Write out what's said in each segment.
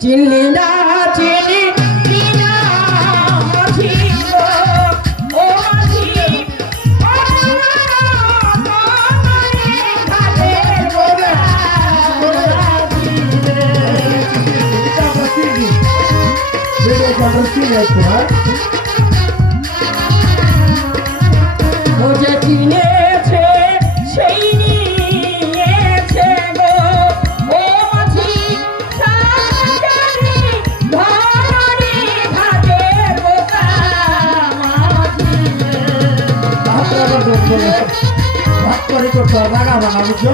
চিনলি না চিনি যে চিনেছে সেই নিয়েছে গো ও মাঝি সাজারি ধরি ভাগের বোকা মাঝি ভাগ করে করতে লাগা বানা বুঝছো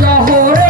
জহরে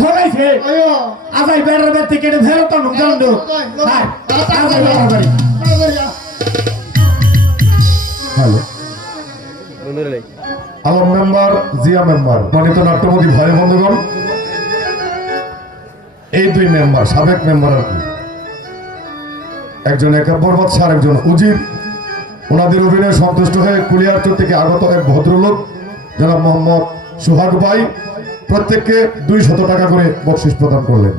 ঠকাইছে আজাই বেড়ার বেড় থেকে ফেরত জানো আমার মেম্বার জিয়া মেম্বার মানিত নাট্যমোদী ভাই বন্ধুগণ, এই দুই মেম্বার সাবেক মেম্বার আর কি, একজন একাব্বর বাদশা আর একজন উজির, ওনাদের অভিনয়ে সন্তুষ্ট হয়ে কুলিয়ারচর থেকে আগত এক ভদ্রলোক জনাব মোহাম্মদ সোহাগ ভাই প্রত্যেককে 200 টাকা করে বকশিশ প্রদান করলেন।